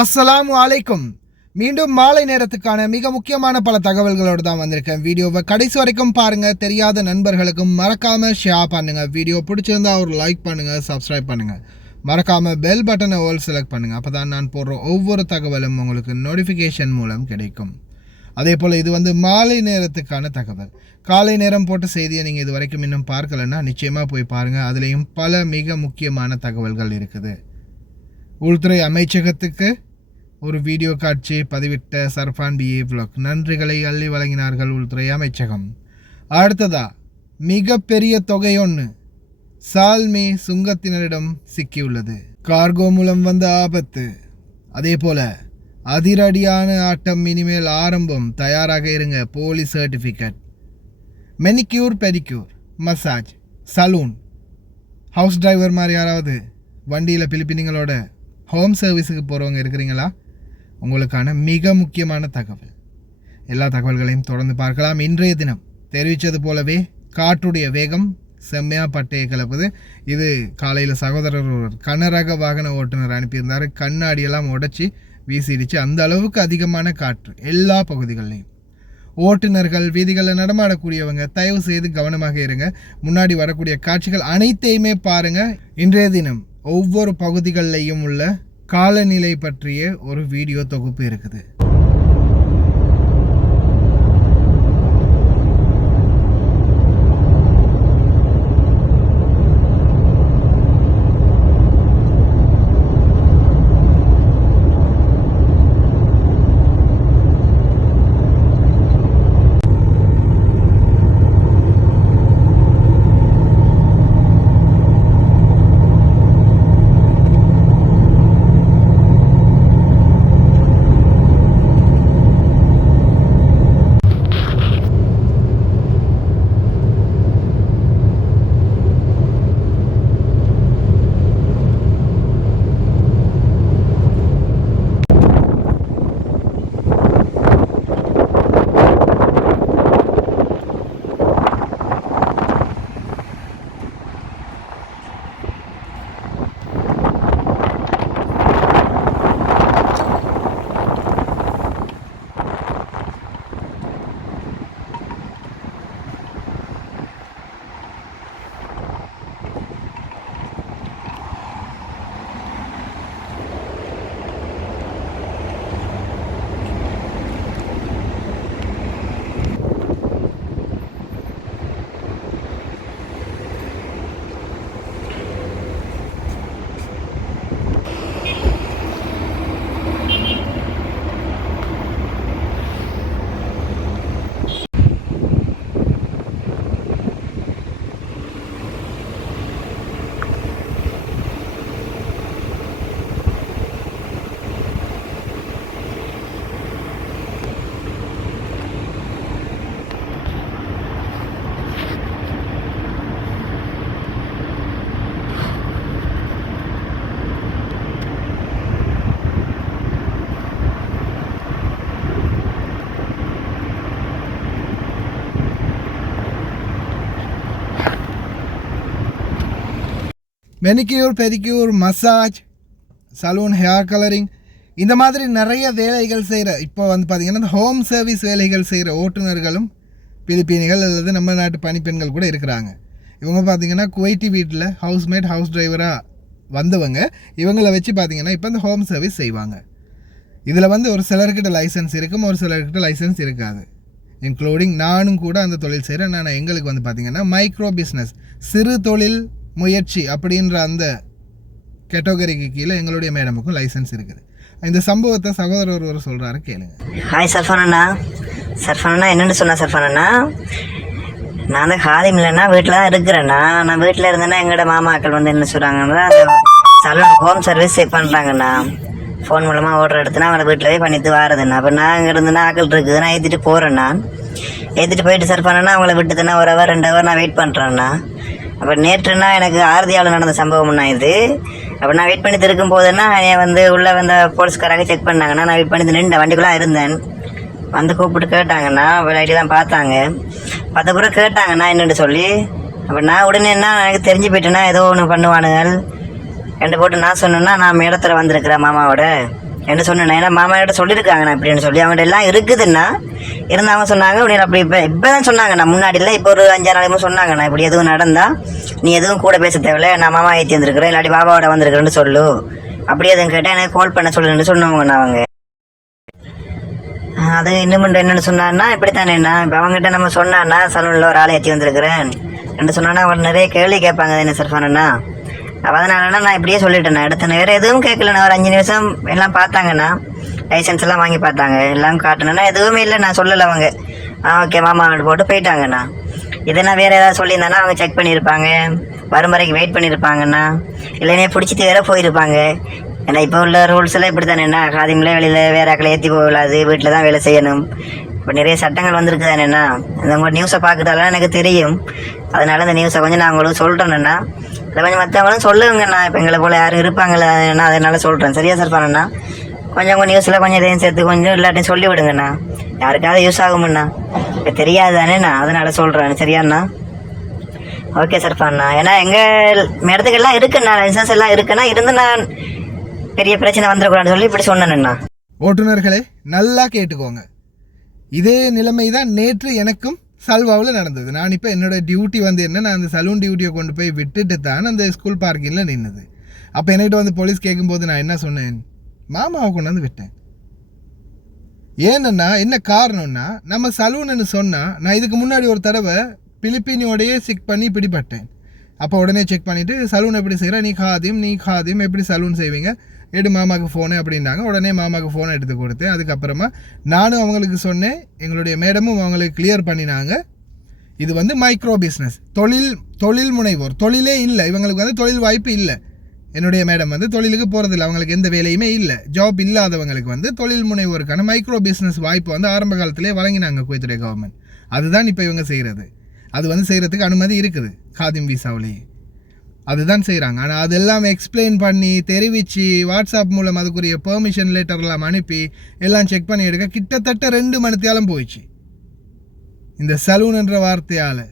அஸ்ஸலாமு அலைக்கும். மீண்டும் மாலை நேரத்துக்கான மிக முக்கியமான பல தகவல்களோடு தான் வந்திருக்கேன். வீடியோவை கடைசி வரைக்கும் பாருங்கள். தெரியாத நண்பர்களுக்கும் மறக்காமல் ஷேர் பண்ணுங்கள். வீடியோ பிடிச்சிருந்தா ஒரு லைக் பண்ணுங்கள், சப்ஸ்கிரைப் பண்ணுங்கள். மறக்காமல் பெல் பட்டனை ஓல் செலக்ட் பண்ணுங்கள். அப்போ தான் நான் போடுற ஒவ்வொரு தகவலும் உங்களுக்கு நோட்டிஃபிகேஷன் மூலம் கிடைக்கும். அதே போல் இது மாலை நேரத்துக்கான தகவல். காலை நேரம் போட்ட செய்தியை நீங்கள் இது வரைக்கும் இன்னும் பார்க்கலன்னா நிச்சயமாக போய் பாருங்கள். அதுலேயும் பல மிக முக்கியமான தகவல்கள் இருக்குது. உள்துறை அமைச்சகத்துக்கு ஒரு வீடியோ காட்சி பதிவிட்ட சர்ஃபான் பிஏ விலாக். நன்றிகளை அள்ளி வழங்கினார்கள் உள்துறை அமைச்சகம். அடுத்ததா மிகப்பெரிய தொகையொன்று சால்மி சுங்கத்தினரிடம் சிக்கியுள்ளது. கார்கோ மூலம் வந்த ஆபத்து. அதே போல் அதிரடியான ஆட்டம் இனிமேல் ஆரம்பம். தயாராக இருங்க. Police certificate, manicure, pedicure, massage, salon, house driver மாதிரி யாராவது வண்டியில் பிலிப்பினிங்களோட ஹோம் சர்வீஸுக்கு போகிறவங்க இருக்கிறீங்களா? உங்களுக்கான மிக முக்கியமான தகவல். எல்லா தகவல்களையும் தொடர்ந்து பார்க்கலாம். இன்றைய தினம் தெரிவித்தது போலவே காற்றுடைய வேகம் செம்மையாக பட்டையை கிளப்புது. இது காலையில் சகோதரர் ஒரு கனரக வாகன ஓட்டுநர் அனுப்பியிருந்தார். கண்ணாடியெல்லாம் உடைச்சி வீசிடுச்சு. அந்த அளவுக்கு அதிகமான காற்று எல்லா பகுதிகள்லையும். ஓட்டுநர்கள், வீதிகளில் நடமாடக்கூடியவங்க தயவு செய்து கவனமாக இருங்க. முன்னாடி வரக்கூடிய காட்சிகள் அனைத்தையுமே பாருங்கள். இன்றைய தினம் ஒவ்வொரு பகுதிகளிலையும் உள்ள காலநிலை பற்றிய ஒரு வீடியோ தொகுப்பு இருக்குது. Manicure, pedicure, massage, salon, hair colouring, இந்த மாதிரி நிறைய வேலைகள் செய்கிற இப்போ பார்த்திங்கன்னா இந்த ஹோம் சர்வீஸ் வேலைகள் செய்கிற ஓட்டுநர்களும் பிலிப்பீனிகள் அல்லது நம்ம நாட்டு பணிப்பெண்கள் கூட இருக்கிறாங்க. இவங்க பார்த்திங்கன்னா குவைட்டி வீட்டில் ஹவுஸ்மேட், ஹவுஸ் டிரைவராக வந்தவங்க. இவங்களை வச்சு பார்த்திங்கன்னா இப்போ இந்த ஹோம் சர்வீஸ் செய்வாங்க. இதில் ஒரு சிலர்கிட்ட லைசன்ஸ் இருக்கும், ஒரு சிலர்கிட்ட லைசன்ஸ் இருக்காது. இன்க்ளூடிங் நானும் கூட அந்த தொழில் செய்கிறேன். நான் எங்களுக்கு பார்த்திங்கன்னா மைக்ரோ பிஸ்னஸ், சிறு தொழில் முயற்சி அப்படின்ற அந்த கேட்டகரிக்கு கீழே எங்களுடைய மேடமுக்கும் லைசன்ஸ் இருக்குது. இந்த சம்பவத்தை சகோதரர் ஒருவர் சொல்கிறாரு, கேளுங்க. ஹாய் சர்ஃபான் அண்ணா, என்னென்னு சொன்னா சர்ஃபான் அண்ணா, நான் தான் காதியம் இல்லைன்னா வீட்டில் தான் இருக்கிறேண்ணா. நான் வீட்டில் இருந்தேன்னா எங்களோட மாமாக்கள் என்ன சொல்கிறாங்கன்னா அந்த சலூன் ஹோம் சர்வீஸ் பண்ணுறாங்கண்ணா. ஃபோன் மூலமாக ஆர்டர் எடுத்துனா அவனை வீட்டிலவே பண்ணிட்டு வாரதுண்ணா. அப்போ நான் இங்கே இருந்துன்னா ஆக்கள் இருக்குது, நான் ஏற்றிட்டு போகிறேண்ணா. ஏற்றிட்டு போயிட்டு சர்ஃபான் அண்ணா அவங்கள விட்டுதுன்னா 1 hour 2 hour நான் வெயிட் பண்ணுறேண்ணா. அப்போ நேற்றுன்னா எனக்கு ஆறுதியாவில் நடந்த சம்பவம்னா இது. அப்போ நான் வெயிட் பண்ணிட்டு இருக்கும் போதுன்னா என் உள்ளே வந்த போலீஸ்காராக செக் பண்ணாங்கண்ணா. நான் வெயிட் பண்ணிட்டு நின்று வண்டிக்குள்ளே இருந்தேன். கூப்பிட்டு கேட்டாங்கண்ணா, ஐடி தான் பார்த்தாங்க. பார்த்த பிறகு கேட்டாங்கண்ணா என்னென்னு சொல்லி. அப்போ நான் உடனே எனக்கு தெரிஞ்சு போயிட்டேன்னா ஏதோ ஒன்று பண்ணுவானுங்கள் ரெண்டு போட்டு நான் சொன்னேன்னா நான் மேடத்தில் வந்திருக்கிறேன் மாமாவோட. என்ன சொன்னேன், ஏன்னா மாமா கிட்ட சொல்லியிருக்காங்கண்ணா இப்படின்னு சொல்லி அவங்கள்ட்ட எல்லாம் இருக்குதுன்னா இருந்து அவங்க சொன்னாங்க அப்படின்னு அப்படி இப்பதான் சொன்னாங்கண்ணா, முன்னாடி இல்லை இப்போ ஒரு 5-6 நாளைக்கு சொன்னாங்கண்ணா, இப்படி எதுவும் நடந்தா நீ எதுவும் கூட பேச தேவையில்ல, நான் மாமா ஏற்றி வந்திருக்கிறேன் இல்லாட்டி பாபாவோட வந்திருக்கிறேன்னு சொல்லு, அப்படி எதுவும் கேட்டால் எனக்கு கால் பண்ண சொல்லுன்னு சொன்னவங்கண்ணா அவங்க. அது இன்னும் என்னென்னு சொன்னான்னா இப்படித்தானேண்ணா, இப்போ அவங்ககிட்ட நம்ம சொன்னான்னா சலூனில் ஒரு ஆளை ஏற்றி வந்திருக்கிறேன் என்று சொன்னான்னா அவர் நிறைய கேள்வி கேட்பாங்க என்ன சர்ஃபானண்ணா. அதனாலண்ணா நான் இப்படியே சொல்லிட்டேண்ணா, அடுத்த வேறு எதுவும் கேட்கலண்ணா. ஒரு 5 நிமிஷம் எல்லாம் பார்த்தாங்கண்ணா, லைசன்ஸ் எல்லாம் வாங்கி பார்த்தாங்க, எல்லாம் காட்டணுன்னா எதுவுமே இல்லை, நான் சொல்லலை அவங்க. ஓகே மாமா போட்டு போயிட்டாங்கண்ணா. இதெல்லாம் வேறு ஏதாவது சொல்லியிருந்தானா அவங்க செக் பண்ணியிருப்பாங்க, வரும் வரைக்கும் வெயிட் பண்ணியிருப்பாங்கண்ணா, இல்லைன்னே பிடிச்சிட்டு வேற போயிருப்பாங்க. ஏன்னா இப்போ உள்ள ரூல்ஸ் எல்லாம் இப்படி தானேண்ணா, காதிமில் வெளியில் வேற ஆக்களை ஏற்றி போகலாது, வீட்டில் தான் வேலை செய்யணும், இப்போ நிறைய சட்டங்கள் வந்திருக்கு தானேண்ணா. இந்த உங்கள் நியூஸை பார்க்குறதால எனக்கு தெரியும், அதனால இந்த நியூஸை கொஞ்சம் நான் உங்களுக்கு சொல்கிறேன்னா, இல்லை கொஞ்சம் மற்றவங்களும் சொல்லுங்கண்ணா, இப்போ எங்களை போல் யாரும் இருப்பாங்களேண்ணா, அதனால சொல்கிறேன். சரியா சர்ஃபானண்ணா? கொஞ்சம் உங்கள் நியூஸில் கொஞ்சம் இதையும் சேர்த்து கொஞ்சம் எல்லாத்தையும் சொல்லி விடுங்கண்ணா, யாருக்காவது யூஸ் ஆகும்ண்ணா, இப்போ தெரியாது தானேண்ணா, அதனால சொல்கிறேன். சரியாண்ணா? ஓகே சர்ஃபானண்ணா. ஏன்னா எங்கள் இடத்துக்கெல்லாம் இருக்குண்ணா, லைசன்ஸ் எல்லாம் இருக்குண்ணா, இருந்து நான் பெரிய பிரச்சனை வந்துடக்கூடாதுன்னு சொல்லி இப்படி சொன்னேண்ணா. ஓட்டுநர்களே நல்லா கேட்டுக்கோங்க, இதே நிலைமை தான் நேற்று எனக்கும் சல்வாவில் நடந்தது. நான் இப்போ என்னோட டியூட்டி வந்து என்ன, நான் அந்த சலூன் டியூட்டியை கொண்டு போய் விட்டுட்டு தான் அந்த ஸ்கூல் பார்க்கிங்கில் நின்றுது. அப்போ என்கிட்ட வந்து போலீஸ் கேட்கும்போது நான் என்ன சொன்னேன், மாமாவை கொண்டு வந்து விட்டேன். ஏன்னா என்ன காரணம்னா, நம்ம சலூன்னு சொன்னால் நான் இதுக்கு முன்னாடி ஒரு தடவை பிலிப்பினியோடையே செக் பண்ணி பிடிபட்டேன். அப்போ உடனே செக் பண்ணிவிட்டு சலூன் எப்படி செய்கிற, நீ காதிம் எப்படி சலூன் செய்வீங்க, எடு மாமாவுக்கு ஃபோனு அப்படின்னாங்க. உடனே மாமாவுக்கு ஃபோனை எடுத்து கொடுத்தேன். அதுக்கப்புறமா நானும் அவங்களுக்கு சொன்னேன், எங்களுடைய மேடமும் அவங்களுக்கு கிளியர் பண்ணினாங்க, இது வந்து மைக்ரோ பிஸ்னஸ், தொழில் முனைவோர், தொழிலே இல்லை இவங்களுக்கு வந்து, தொழில் வாய்ப்பு இல்லை. என்னுடைய மேடம் வந்து தொழிலுக்கு போகிறதில்ல, அவங்களுக்கு எந்த வேலையுமே இல்லை, ஜாப் இல்லாதவங்களுக்கு வந்து தொழில் முனைவோருக்கான மைக்ரோ பிஸ்னஸ் வாய்ப்பு வந்து ஆரம்ப காலத்திலே வழங்கினாங்க குவைத்துடைய கவர்மெண்ட். அதுதான் இப்போ இவங்க செய்கிறது. அது வந்து செய்கிறதுக்கு அனுமதி இருக்குது காதிம் விசாவிலேயே, அதுதான் செய்கிறாங்க. ஆனால் அதெல்லாம் எக்ஸ்பிளைன் பண்ணி தெரிவித்து வாட்ஸ்அப் மூலம் அதுக்குரிய பெர்மிஷன் லெட்டர்லாம் அனுப்பி எல்லாம் செக் பண்ணி எடுக்க கிட்டத்தட்ட 2 மணித்தியாலும் போயிடுச்சு இந்த சலூன் என்ற வார்த்தையால்.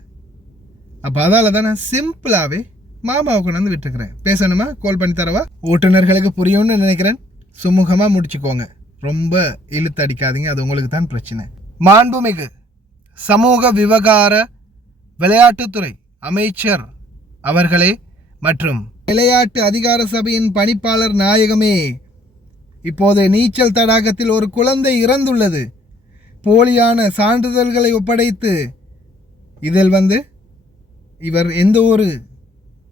அப்போ அதால் தான் நான் சிம்பிளாகவே மாமாவை கொண்டு வந்து விட்டுருக்கிறேன். பேசணுமா, கால் பண்ணி தரவா? ஓட்டுநர்களுக்கு புரியும்னு நினைக்கிறேன், சுமூகமாக முடிச்சுக்கோங்க, ரொம்ப இழுத்தடிக்காதீங்க, அது உங்களுக்கு தான் பிரச்சனை. மாண்புமிகு சமூக விவகார விளையாட்டுத்துறை அமைச்சர் அவர்களே மற்றும் விளையாட்டு அதிகார சபையின் பணிப்பாளர் நாயகமே, இப்போது நீச்சல் தடாகத்தில் ஒரு குழந்தை இறந்துள்ளது. போலியான சான்றிதழ்களை ஒப்படைத்து இதில் வந்து இவர் எந்த ஒரு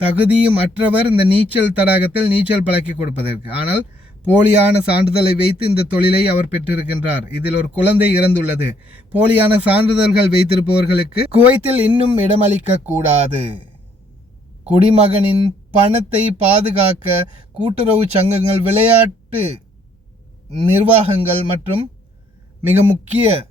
தகுதியும் அற்றவர் இந்த நீச்சல் தடாகத்தில் நீச்சல் பழக்கி கொடுப்பதற்கு. ஆனால் போலியான சான்றிதழை வைத்து இந்த தொழிலை அவர் பெற்றிருக்கின்றார். இதில் ஒரு குழந்தை இறந்துள்ளது. போலியான சான்றிதழ்கள் வைத்திருப்பவர்களுக்கு குவைத்தில் இன்னும் இடமளிக்க கூடாது. குடிமகனின் பணத்தை பாதுகாக்க கூட்டுறவு சங்கங்கள், விளையாட்டு நிர்வாகங்கள் மற்றும் மிக முக்கிய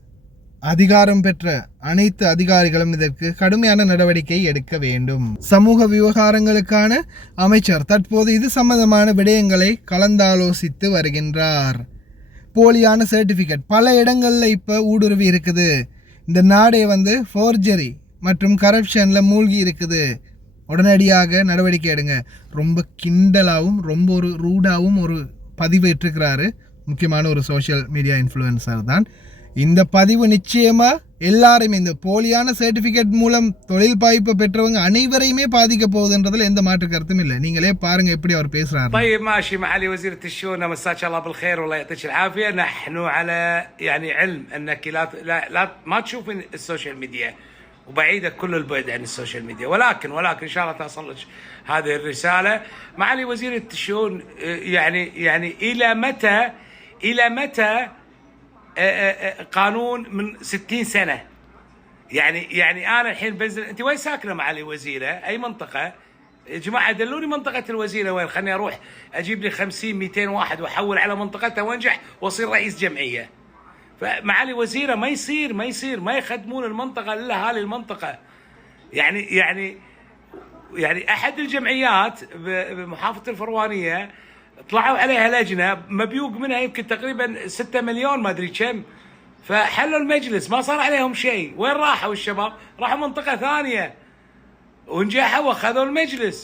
அதிகாரம் பெற்ற அனைத்து அதிகாரிகளும் இதற்கு கடுமையான நடவடிக்கை எடுக்க வேண்டும். சமூக விவகாரங்களுக்கான அமைச்சர் தற்போது இது சம்பந்தமான விடயங்களை கலந்தாலோசித்து வருகின்றார். போலியான சர்டிஃபிகேட் பல இடங்களில் இப்போ ஊடுருவி இருக்குது. இந்த நாடே வந்து ஃபோர்ஜரி மற்றும் கரப்ஷனில் மூழ்கி இருக்குது. உடனடியாக நடவடிக்கை எடுங்க. ரொம்ப கிண்டலாகவும் ரொம்ப ஒரு ரூடாகவும் ஒரு பதிவு இட்டிருக்கிறாரு முக்கியமான ஒரு சோஷியல் மீடியா இன்ஃப்ளூயன்சர் தான். இந்த பதிவு நிச்சயமாக எல்லாருமே இந்த போலியான சர்டிஃபிகேட் மூலம் தொழில் வாய்ப்பு பெற்றவங்க அனைவரையுமே பாதிக்க போகுதுன்றதுல எந்த மாற்று கருத்தும் இல்லை. நீங்களே பாருங்க எப்படி அவர் பேசுறாரு. طيب ماشي معالي وزيرة الشؤون، مساك الله بالخير والله يعطيك العافية. نحن على يعني علم انك لا ما تشوفين السوشيال ميديا وبعيدة كل البعد عن السوشيال ميديا، ولكن ان شاء الله تصل لك هذه الرسالة. معالي وزيرة الشؤون، يعني الى متى قانون من 60 سنة؟ يعني انا الحين بنزل. انت وين ساكنه معالي الوزيره؟ اي منطقه؟ يا جماعه دلوني منطقه الوزيره وين، خليني اروح اجيب لي 50-200 واحد واحول على منطقتها وانجح واصير رئيس جمعيه. فمعالي الوزيره ما يصير ما يخدمون المنطقه الا هذه المنطقه. يعني احد الجمعيات بمحافظه الفروانيه طلعوا عليها لجنه مبيوق منها يمكن تقريبا 6 مليون ما ادري كم، فحلوا المجلس ما صار عليهم شيء. وين راحوا الشباب؟ راحوا منطقه ثانيه ونجحوا واخذوا المجلس.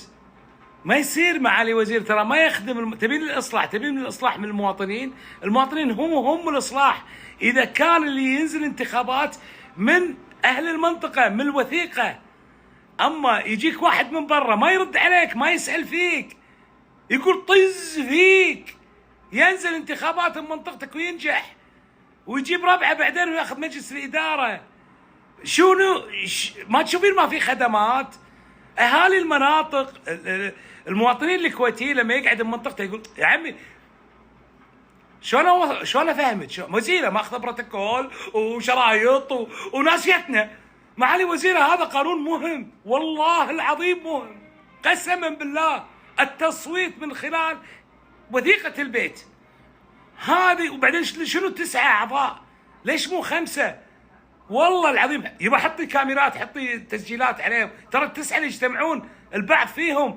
ما يصير معالي وزير، ترى ما يخدم تبين الإصلاح، تبين الإصلاح من المواطنين. المواطنين هم الإصلاح. إذا كان اللي ينزل انتخابات من أهل المنطقة، من الوثيقة. أما يجيك واحد من برا ما يرد عليك، ما يسأل فيك، يقول طز فيك، ينزل انتخابات بمنطقتك وينجح ويجيب ربعه بعدين وياخذ مجلس الإدارة. شنو ما تشوفين ما في خدمات؟ اهالي المناطق، المواطنين الكويتيين لما يقعد بمنطقته يقول يا عمي شلون افهمك؟ وزيره ماخذه بروتوكول وشرايط وناسيتنا. معالي وزيره هذا قانون مهم، والله العظيم مهم، قسما بالله. التصويت من خلال وثيقه البيت هذه، وبعدين شنو 9 اعضاء؟ ليش مو 5؟ والله العظيم يبا حطي كاميرات، حطي تسجيلات عليهم. ترى ال9 اللي يجتمعون البعض فيهم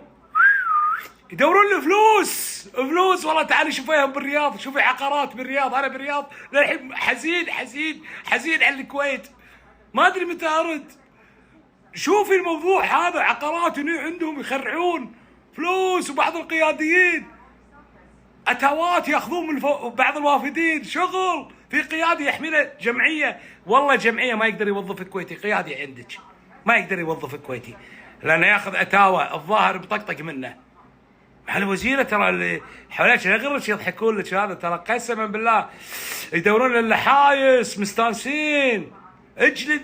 يدورون له فلوس والله. تعالي شوفيهم بالرياض، شوفي عقارات بالرياض. انا بالرياض للحين حزين على الكويت، ما ادري متى ارد. شوفي الموضوع هذا، عقارات عندهم يخرعون فلوس، وبعض القياديين اتوات ياخذون من بعض الوافدين شغل في قيادي يحمله جمعيه. والله جمعيه ما يقدر يوظف كويتي، قيادي عندك ما يقدر يوظف كويتي لانه ياخذ اتاوه الظاهر بطقطق منه. مع الوزيره ترى اللي حواليك غيرك يضحكون لك، هذا ترى قسما بالله يدورون اللحايس مستانسين. اجلد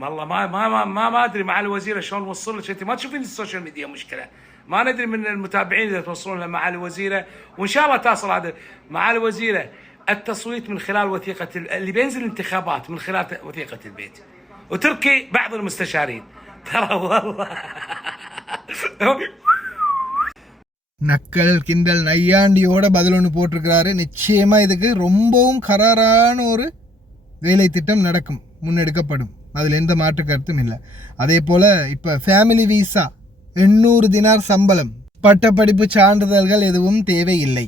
والله ما ادري مع الوزيره شلون نوصل لك. انت ما تشوفين السوشيال ميديا مشكله، ما ندري من المتابعين اذا توصلون لها معالي الوزيره، وان شاء الله تصل هذا معالي الوزيره. التصويت من خلال وثيقه اللي بينزل انتخابات من خلال وثيقه البيت، وتركي بعض المستشارين ترى والله நக்கல் கிண்டல் நையாண்டியோட பதில் ஒன்று போட்டிருக்கிறாரு. நிச்சயமாக இதுக்கு ரொம்பவும் கராரான ஒரு வேலை திட்டம் நடக்கும், முன்னெடுக்கப்படும், அதில் எந்த மாற்று கருத்தும் இல்லை. அதே போல் இப்போ ஃபேமிலி வீசா 800 தினார் சம்பளம், பட்டப்படிப்பு சான்றிதழ்கள் எதுவும் தேவையில்லை.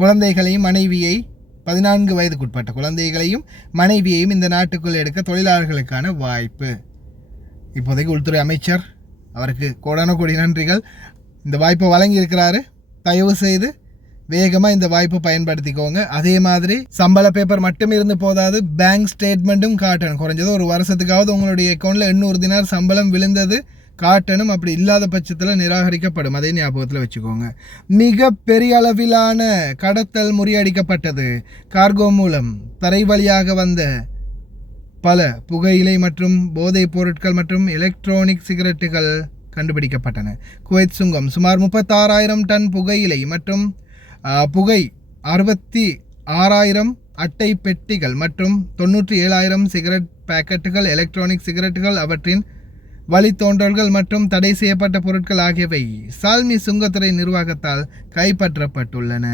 குழந்தைகளையும் மனைவியை 14 வயதுக்குட்பட்ட குழந்தைகளையும் மனைவியையும் இந்த நாட்டுக்குள் எடுக்க தொழிலாளர்களுக்கான வாய்ப்பு. இப்போதைக்கு உள்துறை அமைச்சர் அவருக்கு கோடான கோடி நன்றிகள். இந்த வாய்ப்பை வழங்கியிருக்கிறாரு. தயவு செய்து வேகமாக இந்த வாய்ப்பை பயன்படுத்திக்கோங்க. அதே மாதிரி சம்பள பேப்பர் மட்டும் இருந்து போதாது, பேங்க் ஸ்டேட்மெண்ட்டும் காட்டணும். குறைஞ்சது ஒரு வருஷத்துக்காவது உங்களுடைய அக்கௌண்ட்டில் 800 தினார் சம்பளம் விழுந்தது காட்டணும். அப்படி இல்லாத பட்சத்தில் நிராகரிக்கப்படும். அதே ஞாபகத்தில் வச்சுக்கோங்க. மிக பெரிய அளவிலான கடத்தல் முறியடிக்கப்பட்டது. கார்கோ மூலம் தரை வழியாக வந்த பல புகையிலை மற்றும் போதைப் பொருட்கள் மற்றும் எலக்ட்ரானிக் சிகரெட்டுகள் கண்டுபிடிக்கப்பட்டன. குவைத் சுங்கம் சுமார் 36,000 டன் புகையிலை மற்றும் புகை 66,000 அட்டை பெட்டிகள் மற்றும் 97,000 சிகரெட் பாக்கெட்டுகள், எலக்ட்ரானிக் சிகரெட்டுகள், அவற்றின் வழித்தோன்றல்கள் மற்றும் தடை செய்யப்பட்ட பொருட்கள் ஆகியவை சால்மி சுங்கத்துறை நிர்வாகத்தால் கைப்பற்றப்பட்டுள்ளன.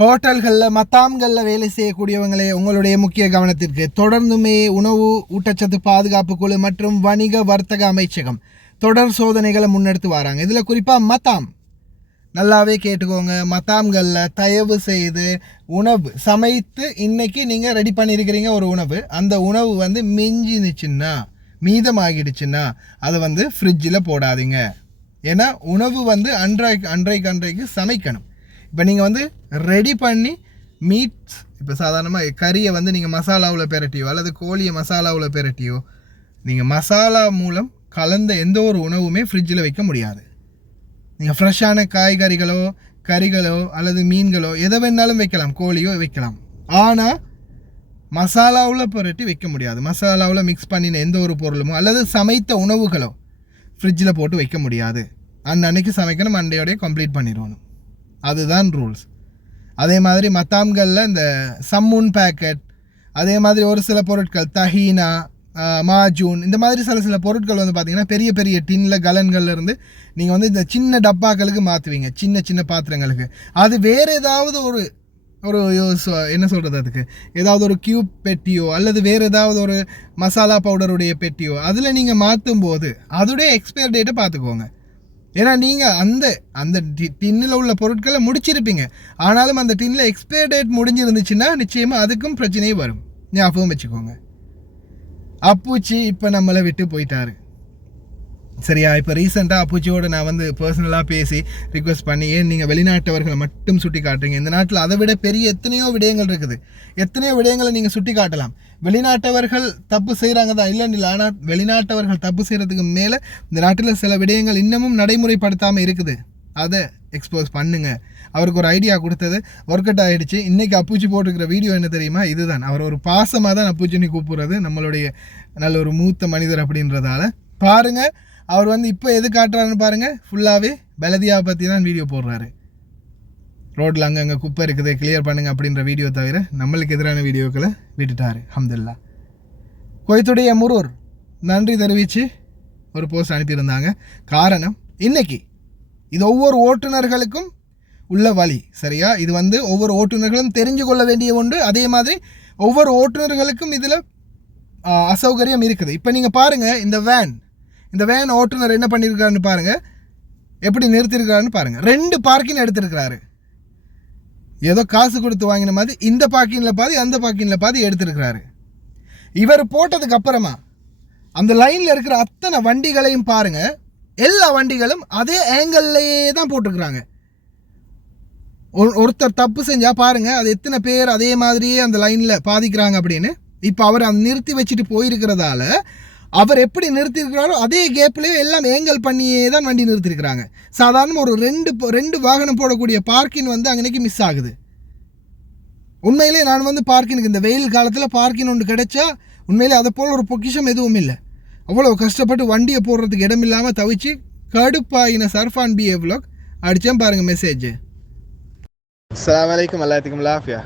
ஹோட்டல்களில் மத்தாம்களில் வேலை செய்யக்கூடியவங்களே உங்களுடைய முக்கிய கவனத்திற்கு தொடர்ந்துமே உணவு ஊட்டச்சத்து பாதுகாப்பு குழு மற்றும் வணிக வர்த்தக அமைச்சகம் தொடர் சோதனைகளை முன்னெடுத்து வராங்க. இதில் குறிப்பாக மத்தாம் நல்லாவே கேட்டுக்கோங்க. மத்தாம்களில் தயவு செய்து உணவு சமைத்து இன்னைக்கு நீங்கள் ரெடி பண்ணியிருக்கிறீங்க ஒரு உணவு, அந்த உணவு வந்து மிஞ்சினுச்சுன்னா மீதமாகிடுச்சுன்னா அதை வந்து ஃப்ரிட்ஜில் போடாதீங்க. ஏன்னா உணவு வந்து அன்றைக்கு சமைக்கணும். இப்போ நீங்கள் வந்து ரெடி பண்ணி மீட்ஸ், இப்போ சாதாரணமாக கறியை வந்து நீங்கள் மசாலாவில் பெரட்டியோ அல்லது கோழியை மசாலாவில் பெரட்டியோ நீங்கள் மசாலா மூலம் கலந்த எந்த ஒரு உணவுமே ஃப்ரிட்ஜில் வைக்க முடியாது. நீங்கள் ஃப்ரெஷ்ஷான காய்கறிகளோ கறிகளோ அல்லது மீன்களோ எதை வேணாலும் வைக்கலாம், கோழியோ வைக்கலாம். ஆனால் மசாலாவில் புரட்டி வைக்க முடியாது. மசாலாவில் மிக்ஸ் பண்ணின எந்த ஒரு பொருளுமோ அல்லது சமைத்த உணவுகளோ ஃப்ரிட்ஜில் போட்டு வைக்க முடியாது. அன்னைக்கு சமைக்கணும், அண்டையோடய கம்ப்ளீட் பண்ணிடணும். அதுதான் ரூல்ஸ். அதே மாதிரி மத்தாம்களில் இந்த சம்முன் பேக்கெட், அதே மாதிரி ஒரு சில பொருட்கள் தஹீனா, மாஜூன், இந்த மாதிரி சில பொருட்கள் வந்து பார்த்திங்கன்னா பெரிய பெரிய டின்னில் கலன்கள்லேருந்து நீங்கள் வந்து இந்த சின்ன டப்பாக்களுக்கு மாற்றுவீங்க, சின்ன சின்ன பாத்திரங்களுக்கு. அது வேறு ஏதாவது ஒரு என்ன சொல்கிறது, அதுக்கு ஏதாவது ஒரு கியூப் பெட்டியோ அல்லது வேறு ஏதாவது ஒரு மசாலா பவுடருடைய பெட்டியோ அதில் நீங்கள் மாற்றும் போது அதோடைய எக்ஸ்பயர் டேட்டை பார்த்துக்கோங்க. ஏன்னா நீங்கள் அந்த டின்னில் உள்ள பொருட்களை முடிச்சிருப்பீங்க, ஆனாலும் அந்த டின்னில் எக்ஸ்பயர் டேட் முடிஞ்சிருந்துச்சுன்னா நிச்சயமாக அதுக்கும் பிரச்சனையே வரும். ஞாபகம் வச்சுக்கோங்க. அப்பூச்சி இப்போ நம்மளை விட்டு போயிட்டாரு, சரியா? இப்போ ரீசெண்டாக அப்பூச்சியோட நான் வந்து பர்சனலாக பேசி ரிக்வெஸ்ட் பண்ணி, ஏன் நீங்கள் வெளிநாட்டவர்களை மட்டும் சுட்டி காட்டுறீங்க? இந்த நாட்டில் அதை விட பெரிய எத்தனையோ விடயங்கள் இருக்குது, எத்தனையோ விடயங்களை நீங்கள் சுட்டி காட்டலாம். வெளிநாட்டவர்கள் தப்பு செய்கிறாங்க தான், இல்லைன்னு இல்லை. ஆனால் வெளிநாட்டவர்கள் தப்பு செய்கிறதுக்கு மேலே இந்த நாட்டில் சில விடயங்கள் இன்னமும் நடைமுறைப்படுத்தாமல் இருக்குது. அதை எக்ஸ்போஸ் பண்ணுங்க. அவருக்கு ஒரு ஐடியா கொடுத்தது ஒர்க் அவுட் ஆகிடுச்சு. இன்றைக்கி அப்பூச்சி போட்டுக்கிற வீடியோ என்ன தெரியுமா? இதுதான். அவர் ஒரு பாசமாக தான் அப்பூச்சின்னு கூப்பிட்றது, நம்மளுடைய நல்ல ஒரு மூத்த மனிதர் அப்படின்றதால. பாருங்கள், அவர் வந்து இப்போ எது காட்டுறாருன்னு பாருங்கள். ஃபுல்லாகவே பலதியாவை பற்றி தான் வீடியோ போடுறாரு. ரோட்டில் அங்கங்கே குப்பை இருக்குது, கிளியர் பண்ணுங்க அப்படின்ற வீடியோ தவிர நம்மளுக்கு எதிரான வீடியோக்களை விட்டுட்டார். அல்ஹம்துலில்லாஹ். குவைத்துடைய முரூர் நன்றி தெரிவித்து ஒரு போஸ்ட் அனுப்பியிருந்தாங்க. காரணம், இன்னைக்கு இது ஒவ்வொரு ஓட்டுநர்களுக்கும் உள்ள வழி, சரியா? இது வந்து ஒவ்வொரு ஓட்டுநர்களும் தெரிஞ்சு கொள்ள வேண்டிய ஒன்று. அதே மாதிரி ஒவ்வொரு ஓட்டுநர்களுக்கும் இதில் அசௌகரியம் இருக்குது. இப்போ நீங்கள் பாருங்கள், இந்த வேன் ஓட்டுநர் என்ன பண்ணியிருக்காருன்னு பாருங்கள், எப்படி நிறுத்திருக்கிறாருன்னு பாருங்கள். 2 பார்க்கிங் எடுத்திருக்கிறாரு. ஏதோ காசு கொடுத்து வாங்கின மாதிரி இந்த பார்க்கிங்கில் பாதி அந்த பார்க்கிங்கில் பாதி எடுத்திருக்கிறாரு. இவர் போட்டதுக்கு அப்புறமா அந்த லைனில் இருக்கிற அத்தனை வண்டிகளையும் பாருங்கள், எல்லா வண்டிகளும் அதே ஆங்கிள்லேயே தான் போட்டிருக்கிறாங்க. ஒருத்தர் தப்பு செஞ்சால் பாருங்கள், அது எத்தனை பேர் அதே மாதிரியே அந்த லைனில் பாதிக்கிறாங்க அப்படின்னு. இப்போ அவர் அந்த நிறுத்தி வச்சுட்டு போயிருக்கிறதால அவர் எப்படி நிறுத்தியிருக்கிறாரோ அதே கேப்லேயே எல்லாம் ஏங்கல் பண்ணியே தான் வண்டி நிறுத்திருக்கிறாங்க. சாதாரண ஒரு ரெண்டு வாகனம் போடக்கூடிய பார்க்கிங் வந்து அன்னைக்கு மிஸ் ஆகுது. உண்மையிலே நான் வந்து பார்க்கினுக்கு இந்த வெயில் காலத்தில் பார்க்கிங் ஒன்று கிடைச்சா உண்மையிலே அதை போல் ஒரு பொக்கிஷம் எதுவும் இல்லை. அவ்வளோ கஷ்டப்பட்டு வண்டியை போடுறதுக்கு இடம் இல்லாமல் தவிச்சு கடுப்பாயின சர்ஃபான் BA vlog அடித்தேன் பாருங்கள் மெசேஜ். السلام عليكم الله يعطيكم العافية.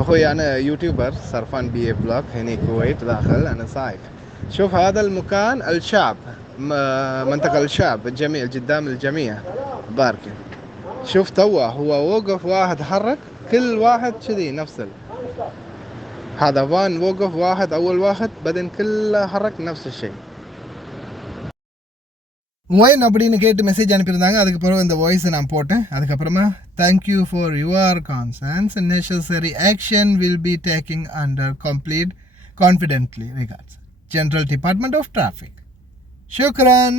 أخوي أنا يوتيوبر سرفان BA vlog هنا الكويت داخل. أنا صايف. شوف هذا المكان الشعب، منطقة الشعب الجميع قدام الجميع باركن. شوف توا هو وقف واحد حرك، كل واحد كذي نفس هذا فان وقف واحد أول واحد بعدين كله حرك نفس الشيء. ஒயின் அப்படின்னு கேட்டு மெசேஜ் அனுப்பியிருந்தாங்க. அதுக்கப்புறம் இந்த வாய்ஸை நான் போட்டேன். அதுக்கப்புறமா thank you for your concerns, necessary action will be taking under complete confidently regards general department of traffic. ஷுக்ரான்.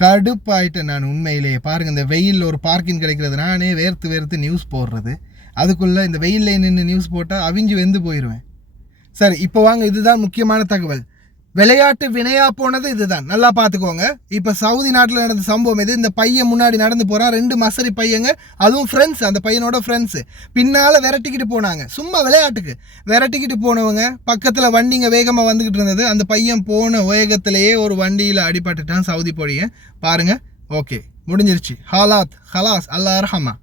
கடுப்பாயிட்டேன் நான் உண்மையிலேயே. பாருங்கள், இந்த வெயிலில் ஒரு பார்க்கிங் கிடைக்கிறது, நானே வேர்த்து நியூஸ் போடுறது, அதுக்குள்ளே இந்த வெயிலில் நின்று நியூஸ் போட்டால் அவிஞ்சு வெந்து போயிடுவேன். சரி, இப்போ வாங்க, இதுதான் முக்கியமான தகவல். விளையாட்டு வினையா போனது இதுதான், நல்லா பார்த்துக்கோங்க. இப்போ சவுதி நாட்டில் நடந்த சம்பவம் இது. இந்த பையன் முன்னாடி நடந்து போகிறான், 2 மசரி பையங்க, அதுவும் ஃப்ரெண்ட்ஸ், அந்த பையனோட ஃப்ரெண்ட்ஸு பின்னால் விரட்டிக்கிட்டு போனாங்க. சும்மா விளையாட்டுக்கு விரட்டிக்கிட்டு போனவங்க பக்கத்தில் வண்டிங்க வேகமாக வந்துக்கிட்டு இருந்தது. அந்த பையன் போன வேகத்திலேயே ஒரு வண்டியில் அடிபட்டுட்டான், சவுதி பொடியன். பாருங்கள், ஓகே, முடிஞ்சிருச்சு. ஹலாஸ் அல்லா ரஹமா.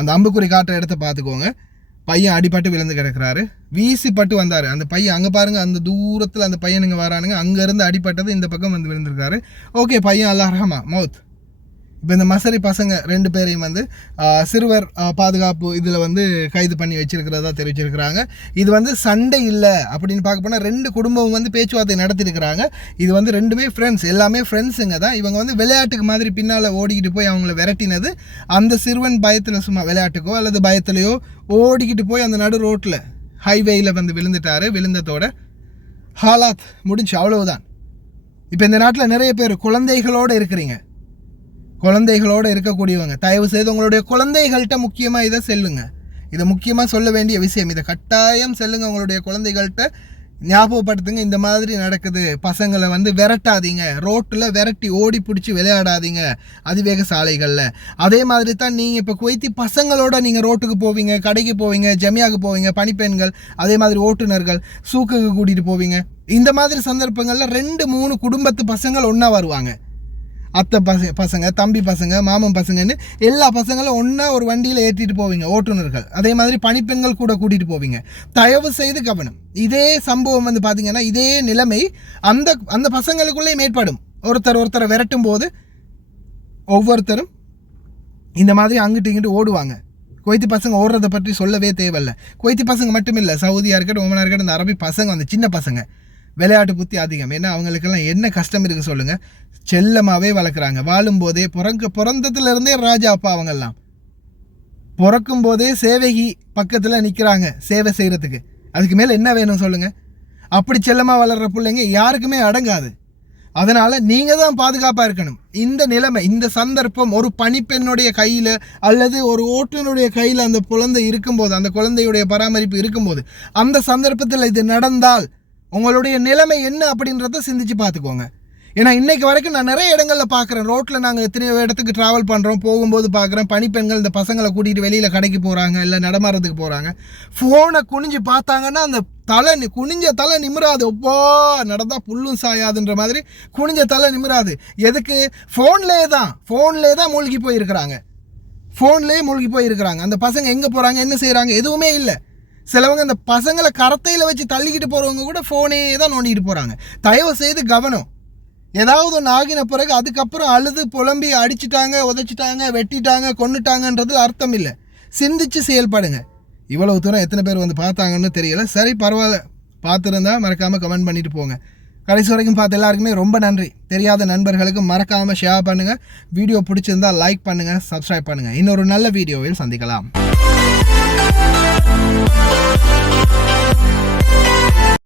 அந்த அம்புக்குறி காட்டுற இடத்த பார்த்துக்கோங்க. பையன் அடிபட்டு விழுந்து கிடக்கிறாரு, வீசிப்பட்டு வந்தார் அந்த பையன். அங்கே பாருங்கள், அந்த தூரத்தில் அந்த பையனுங்க வரானுங்க, அங்கேருந்து அடிபட்டது இந்த பக்கம் வந்து விழுந்திருக்காரு. ஓகே, பையன் அல்லாஹ் ரஹமா மௌத். இப்போ இந்த மசரி பசங்க 2 பேரையும் வந்து சிறுவர் பாதுகாப்பு இதில் வந்து கைது பண்ணி வச்சிருக்கிறதா தெரிவிச்சிருக்கிறாங்க. இது வந்து சண்டை இல்லை அப்படின்னு பார்க்க போனால் 2 குடும்பம் வந்து பேச்சுவார்த்தை நடத்திருக்கிறாங்க. இது வந்து 2மே ஃப்ரெண்ட்ஸ், எல்லாமே ஃப்ரெண்ட்ஸுங்க தான். இவங்க வந்து விளையாட்டுக்கு மாதிரி பின்னால் ஓடிக்கிட்டு போய் அவங்கள விரட்டினது. அந்த சிறுவன் பயத்தில் சும்மா விளையாட்டுக்கோ அல்லது பயத்துலையோ ஓடிக்கிட்டு போய் அந்த நடு ரோட்டில் ஹைவேயில் வந்து விழுந்துட்டார். விழுந்ததோட ஹாலாத் முடிஞ்சு, அவ்வளவுதான். இப்போ இந்த நாட்டில் நிறைய பேர் குழந்தைகளோடு இருக்கிறீங்க, குழந்தைகளோடு இருக்கக்கூடியவங்க, தயவு செய்து உங்களுடைய குழந்தைகள்கிட்ட முக்கியமாக இதை செல்லுங்க. இதை முக்கியமாக சொல்ல வேண்டிய விஷயம். இதை கட்டாயம் செல்லுங்க, உங்களுடைய குழந்தைகள்கிட்ட ஞாபகப்படுத்துங்க. இந்த மாதிரி நடக்குது, பசங்களை வந்து விரட்டாதீங்க, ரோட்டில் விரட்டி ஓடி பிடிச்சி விளையாடாதீங்க அதிவேக சாலைகளில். அதே மாதிரி தான் நீங்கள் இப்போ குவைத்தி பசங்களோட நீங்கள் ரோட்டுக்கு போவீங்க, கடைக்கு போவீங்க, ஜமியாவுக்கு போவீங்க, பணிப்பெண்கள், அதே மாதிரி ஓட்டுநர்கள், சூக்குக்கு கூட்டிகிட்டு போவீங்க. இந்த மாதிரி சந்தர்ப்பங்களில் 2-3 குடும்பத்து பசங்கள் ஒன்றா வருவாங்க. அத்தை பசங்க, தம்பி பசங்க, மாமன் பசங்கன்னு எல்லா பசங்களும் ஒன்றா ஒரு வண்டியில் ஏற்றிட்டு போவீங்க ஓட்டுநர்கள். அதே மாதிரி பணிப்பெண்கள் கூட கூட்டிகிட்டு போவீங்க. தயவு செய்து கவனம். இதே சம்பவம் வந்து பார்த்திங்கன்னா இதே நிலைமை அந்த பசங்களுக்குள்ளேயும் ஏற்படும். ஒருத்தரை விரட்டும் போது ஒவ்வொருத்தரும் இந்த மாதிரி அங்கிட்டு இங்கிட்டு ஓடுவாங்க. குவைத்தி பசங்க ஓடுறதை பற்றி சொல்லவே தேவையில்லை. குவைத்தி பசங்க மட்டும் இல்லை, சவுதியாக இருக்கட்டும், ஒமனாக இருக்கட்டும், இந்த அரபி பசங்க வந்து சின்ன பசங்க விளையாட்டு புத்தி அதிகம். ஏன்னா அவங்களுக்கெல்லாம் என்ன கஷ்டம் இருக்குது சொல்லுங்கள். செல்லமாகவே வளர்க்குறாங்க. வாழும்போதே பிறந்ததுலேருந்தே ராஜா அப்பா. அவங்கெல்லாம் பிறக்கும் போதே சேவைக்கு பக்கத்தில் நிற்கிறாங்க சேவை செய்கிறதுக்கு. அதுக்கு மேலே என்ன வேணும் சொல்லுங்கள். அப்படி செல்லமாக வளர்கிற பிள்ளைங்க யாருக்குமே அடங்காது. அதனால் நீங்கள் தான் பாதுகாப்பாக இருக்கணும். இந்த நிலைமை, இந்த சந்தர்ப்பம் ஒரு பணிப்பெண்ணுடைய கையில் அல்லது ஒரு ஓட்டுநருடைய கையில் அந்த குழந்தை இருக்கும்போது, அந்த குழந்தையுடைய பராமரிப்பு இருக்கும்போது, அந்த சந்தர்ப்பத்தில் இது நடந்தால் உங்களுடைய நிலைமை என்ன அப்படின்றத சிந்திச்சு பார்த்துக்கோங்க. ஏன்னா இன்றைக்கு வரைக்கும் நான் நிறைய இடங்களில் பார்க்குறேன். ரோட்டில் நாங்கள் எத்தனையோ இடத்துக்கு ட்ராவல் பண்ணுறோம், போகும்போது பார்க்குறேன் பணிப்பெண்கள் இந்த பசங்களை கூட்டிகிட்டு வெளியில் கடைக்கு போகிறாங்க, இல்லை நடமாறதுக்கு போகிறாங்க. ஃபோனை குனிஞ்சு பார்த்தாங்கன்னா அந்த குனிஞ்ச தலை நிமிராது. ஒப்பா நடந்தால் புல்லும் சாயாதுன்ற மாதிரி குனிஞ்ச தலை நிமிராது. எதுக்கு? ஃபோன்லேயே தான் மூழ்கி போயிருக்கிறாங்க. அந்த பசங்க எங்கே போகிறாங்க, என்ன செய்கிறாங்க, எதுவுமே இல்லை. சிலவங்க இந்த பசங்களை கரத்தையில் வச்சு தள்ளிக்கிட்டு போகிறவங்க கூட ஃபோனே தான் நோண்டிக்கிட்டு போகிறாங்க. தயவு செய்து கவனம். ஏதாவது ஒன்று ஆகின பிறகு அதுக்கப்புறம் அழுது புலம்பி அடிச்சிட்டாங்க, உதைச்சிட்டாங்க, வெட்டிட்டாங்க, கொன்னுட்டாங்கன்றதுல அர்த்தம் இல்லை. சிந்திச்சு செயல்படுங்க. இவ்வளவு தூரம் எத்தனை பேர் வந்து பார்த்தாங்கன்னு தெரியல. சரி, பரவாயில்ல, பார்த்துருந்தா மறக்காமல் கமெண்ட் பண்ணிட்டு போங்க. கடைசி வரைக்கும் பார்த்து எல்லாருக்குமே ரொம்ப நன்றி. தெரியாத நண்பர்களுக்கு மறக்காமல் ஷேர் பண்ணுங்கள். வீடியோ பிடிச்சிருந்தா லைக் பண்ணுங்கள், சப்ஸ்கிரைப் பண்ணுங்கள். இன்னொரு நல்ல வீடியோவில் சந்திக்கலாம்.